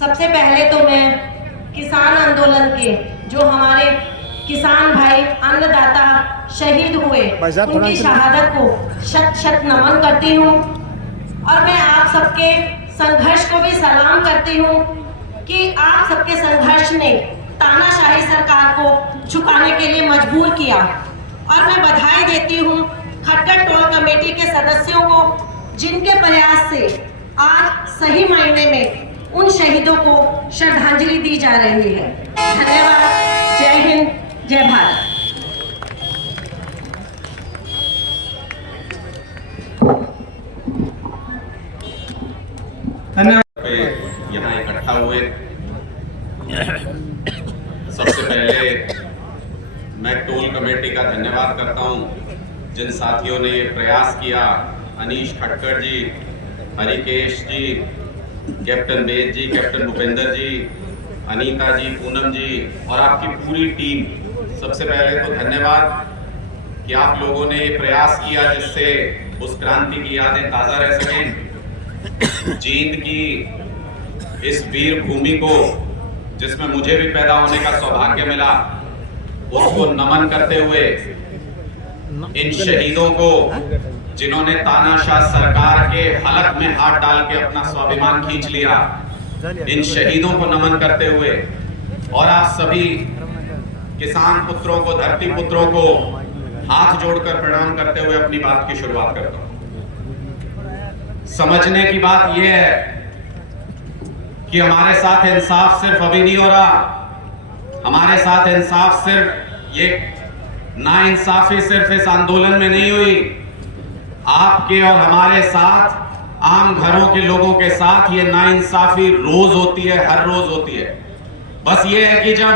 सबसे पहले तो मैं किसान आंदोलन के जो हमारे किसान भाई अन्नदाता शहीद हुए उनकी शहादत को शत शत नमन करती हूँ और मैं आप सबके संघर्ष को भी सलाम करती हूँ कि आप सबके संघर्ष ने तानाशाही सरकार को झुकाने के लिए मजबूर किया। और मैं बधाई देती हूँ खटगड़ टोल कमेटी के सदस्यों को जिनके प्रयास से आज सही मायने में उन शहीदों को श्रद्धांजलि दी जा रही है। धन्यवाद। जय हिंद, जय भारत। यहाँ इकट्ठा हुए, सबसे पहले मैं टोल कमेटी का धन्यवाद करता हूँ जिन साथियों ने ये प्रयास किया, अनीश खटकर जी, हरिकेश जी, कैप्टन बेद जी, कैप्टन भूपेंद्र जी, अनीता जी, पूनम जी और आपकी पूरी टीम। सबसे पहले तो धन्यवाद कि आप लोगों ने ये प्रयास किया जिससे उस क्रांति की यादें ताज़ा रह सकें। जींद की इस वीर भूमि को जिसमें मुझे भी पैदा होने का सौभाग्य मिला, उसको नमन करते हुए इन शहीदों को जिन्होंने तानाशाह सरकार के हलक में हाथ डाल के अपना स्वाभिमान खींच लिया, इन शहीदों को नमन करते हुए और आप सभी किसान पुत्रों को, धरती पुत्रों को हाथ जोड़कर प्रणाम करते हुए अपनी बात की शुरुआत करता हूं। समझने की बात यह है कि हमारे साथ इंसाफ सिर्फ अभी नहीं हो रहा, हमारे साथ इंसाफ सिर्फ ये नाइंसाफी सिर्फ इस आंदोलन में नहीं हुई, आपके और हमारे साथ आम घरों के लोगों के साथ ये नाइंसाफी रोज होती है, हर रोज होती है। बस ये है कि जब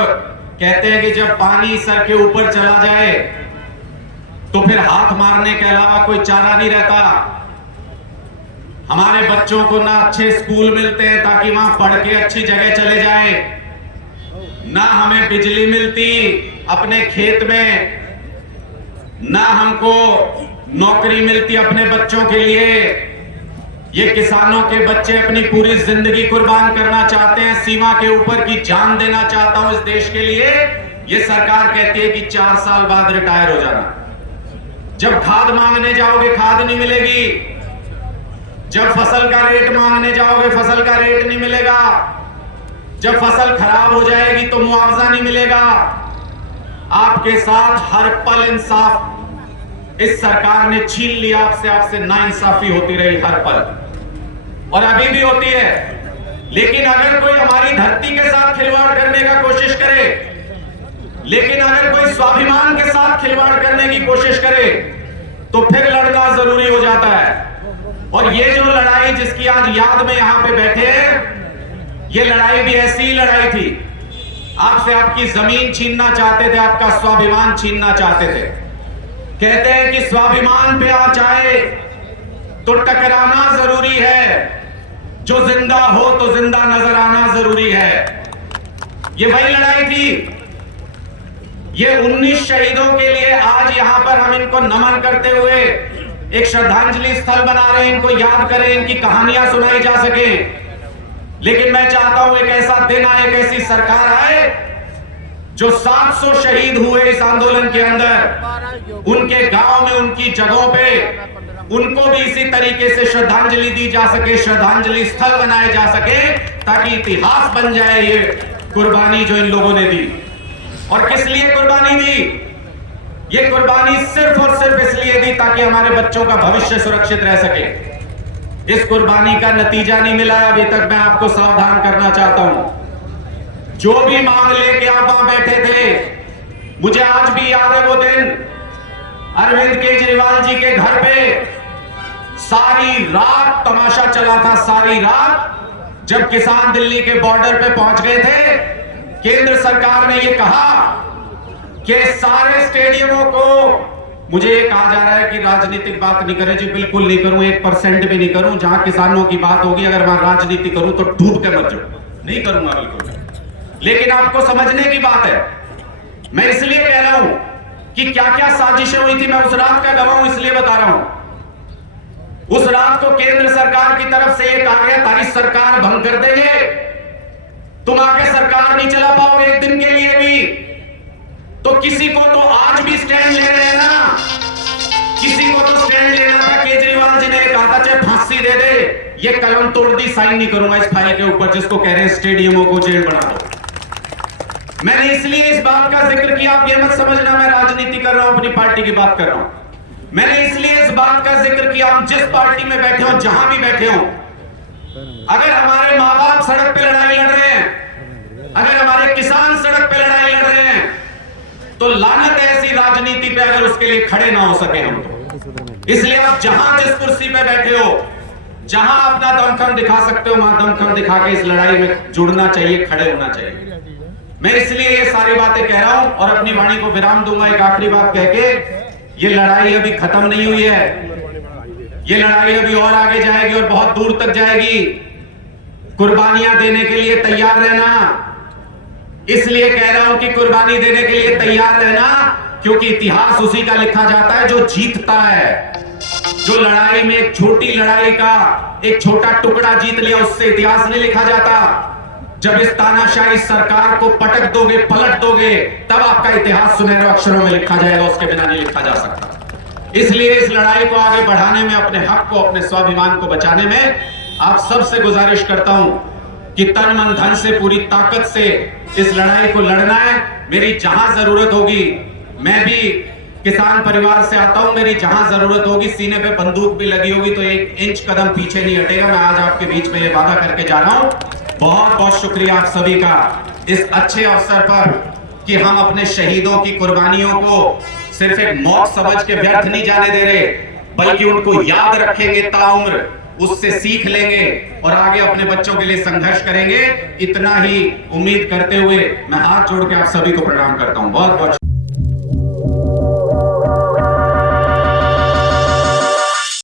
कहते हैं कि जब पानी सर के ऊपर चला जाए तो फिर हाथ मारने के अलावा कोई चारा नहीं रहता। हमारे बच्चों को ना अच्छे स्कूल मिलते हैं ताकि वहां पढ़ के अच्छी जगह चले जाएं, ना हमें बिजली मिलती अपने खेत में, ना हमको नौकरी मिलती अपने बच्चों के लिए। ये किसानों के बच्चे अपनी पूरी जिंदगी कुर्बान करना चाहते हैं, सीमा के ऊपर की जान देना चाहता हूं इस देश के लिए। ये सरकार कहती है कि 4 साल बाद रिटायर हो जाना। जब खाद मांगने जाओगे खाद नहीं मिलेगी, जब फसल का रेट मांगने जाओगे फसल का रेट नहीं मिलेगा, जब फसल खराब हो जाएगी तो मुआवजा नहीं मिलेगा। आपके साथ हर पल इंसाफ इस सरकार ने छीन लिया आपसे, आपसे नाइंसाफी होती रही हर पल और अभी भी होती है। लेकिन अगर कोई हमारी धरती के साथ खिलवाड़ करने का कोशिश करे, लेकिन अगर कोई स्वाभिमान के साथ खिलवाड़ करने की कोशिश करे तो फिर लड़ना जरूरी हो जाता है। और ये जो लड़ाई जिसकी आज याद में यहां पे बैठे हैं, ये लड़ाई भी ऐसी ही लड़ाई थी। आपसे आपकी जमीन छीनना चाहते थे, आपका स्वाभिमान छीनना चाहते थे। कहते हैं कि स्वाभिमान पे आ जाए तो टकराना जरूरी है, जो जिंदा हो तो जिंदा नजर आना जरूरी है। ये वही लड़ाई थी। ये 19 शहीदों के लिए आज यहां पर हम इनको नमन करते हुए एक श्रद्धांजलि स्थल बना रहे हैं, इनको याद करें, इनकी कहानियां सुनाई जा सके। लेकिन मैं चाहता हूं एक ऐसा दिन आए, एक ऐसी सरकार आए जो 700 शहीद हुए इस आंदोलन के अंदर, उनके गांव में, उनकी जगहों पे उनको भी इसी तरीके से श्रद्धांजलि दी जा सके, श्रद्धांजलि स्थल बनाए जा सके, ताकि इतिहास बन जाए ये कुर्बानी जो इन लोगों ने दी। और किस लिए कुर्बानी दी? ये कुर्बानी सिर्फ और सिर्फ इसलिए दी ताकि हमारे बच्चों का भविष्य सुरक्षित रह सके। इस कुर्बानी का नतीजा नहीं मिला है अभी तक। मैं आपको सावधान करना चाहता हूं। जो भी मांग लेके आप वहां बैठे थे, मुझे आज भी याद है वो दिन अरविंद केजरीवाल जी के घर पे सारी रात तमाशा चला था, सारी रात। जब किसान दिल्ली के बॉर्डर पे पहुंच गए थे, केंद्र सरकार ने ये कहा कि सारे स्टेडियमों को, मुझे ये कहा जा रहा है कि राजनीतिक बात नहीं करें जी, बिल्कुल नहीं करूं, 1% भी नहीं करूं। जहां किसानों की बात होगी अगर वहां राजनीति करूं तो डूब के मर जाऊं, नहीं करूंगा बिल्कुल। लेकिन आपको समझने की बात है, मैं इसलिए कह रहा हूं कि क्या क्या साजिशें हुई थी, मैं उस रात का गवाह हूं, इसलिए बता रहा हूं। उस रात को केंद्र सरकार की तरफ से यह कहा गया था कि सरकार भंग कर देंगे तुम आगे सरकार नहीं चला पाओगे एक दिन के लिए भी। तो किसी को तो आज भी स्टैंड ले रहे हैं ना, किसी को तो स्टैंड लेना था। केजरीवाल जी ने कहा था चाहे फांसी दे दे, ये कलम तोड़ दी, साइन नहीं करूंगा इस फाइल के ऊपर जिसको कह रहे हैं स्टेडियमों को जेल बना दो। मैंने इसलिए इस बात का जिक्र किया, आप ये मत समझना मैं राजनीति कर रहा हूं, अपनी पार्टी की बात कर रहा हूं। मैंने इसलिए इस बात का जिक्र किया, हम जिस पार्टी में बैठे हो, जहां भी बैठे हो, अगर हमारे माँ बाप सड़क पे लड़ाई लड़ रहे हैं, अगर हमारे किसान सड़क पे लड़ाई लड़ रहे हैं, तो लानत है ऐसी राजनीति पे अगर उसके लिए खड़े ना हो सके हम तो। इसलिए आप जहां जिस कुर्सी पे बैठे हो, जहां अपना दमखम दिखा सकते हो, वहां दमखम दिखा के इस लड़ाई में जुड़ना चाहिए, खड़े होना चाहिए। मैं इसलिए ये सारी बातें कह रहा हूं और अपनी वाणी को विराम दूंगा एक आखिरी बात कह के, ये लड़ाई अभी खत्म नहीं हुई है, ये लड़ाई अभी और आगे जाएगी और बहुत दूर तक जाएगी। कुर्बानियां देने के लिए तैयार रहना, इसलिए कह रहा हूं कि कुर्बानी देने के लिए तैयार रहना, क्योंकि इतिहास उसी का लिखा जाता है जो जीतता है। जो लड़ाई में एक छोटी लड़ाई का एक छोटा टुकड़ा जीत लिया, उससे इतिहास नहीं लिखा जाता। जब इस तानाशाही सरकार को पटक दोगे, पलट दोगे, तब आपका इतिहास सुनहरे अक्षरों में लिखा जाएगा, उसके बिना नहीं लिखा जा सकता। इसलिए इस लड़ाई को आगे बढ़ाने में, अपने हक को, अपने स्वाभिमान को बचाने में आप सबसे गुजारिश करता हूं कि तन मन धन से, पूरी ताकत से इस लड़ाई को लड़ना है। मेरी जहां जरूरत होगी, मैं भी किसान परिवार से आता हूं, मेरी जहां जरूरत होगी, सीने पे बंदूक भी लगी होगी तो 1 इंच कदम पीछे नहीं हटेगा। मैं आज आपके बीच में ये वादा करके जा रहा हूं। बहुत बहुत शुक्रिया आप सभी का इस अच्छे अवसर पर कि हम अपने शहीदों की कुर्बानियों को सिर्फ एक मौत समझ के व्यर्थ नहीं जाने दे रहे, बल्कि उनको याद रखेंगे ताउम्र, उससे सीख लेंगे और आगे अपने बच्चों के लिए संघर्ष करेंगे। इतना ही उम्मीद करते हुए मैं हाथ जोड़ के आप सभी को प्रणाम करता हूं। बहुत बहुत